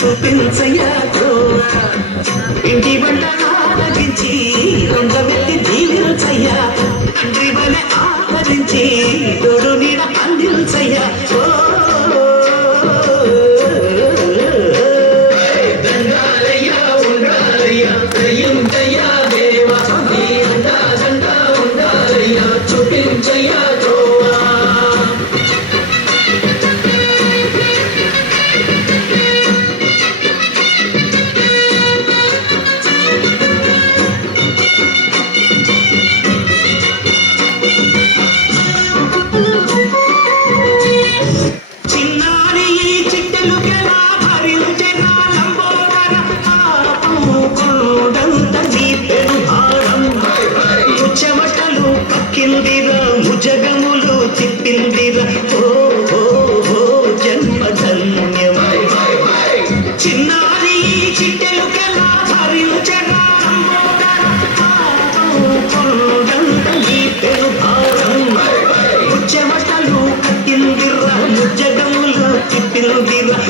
చూపించయ్యా ఇంటి వంట ఆలకించి రొంగబెట్టి దీవించయ్యా తండ్రి వలె ఆదరించి తోడు నీడ అందించయ్యా దండాలయ్యా ఉండాలయ్యా దయ్యుంటయ్యా దేవా నీ అండా దండా ఉండాలయ్యా చూపించయ్యా జగములు తిప్పిందిరా జన్మధన్యమై చిన్నారి చిట్టెలు కలా భరించగా పెను భారం చెమటలు కట్టిందిరా జగములు తిప్పిందిరా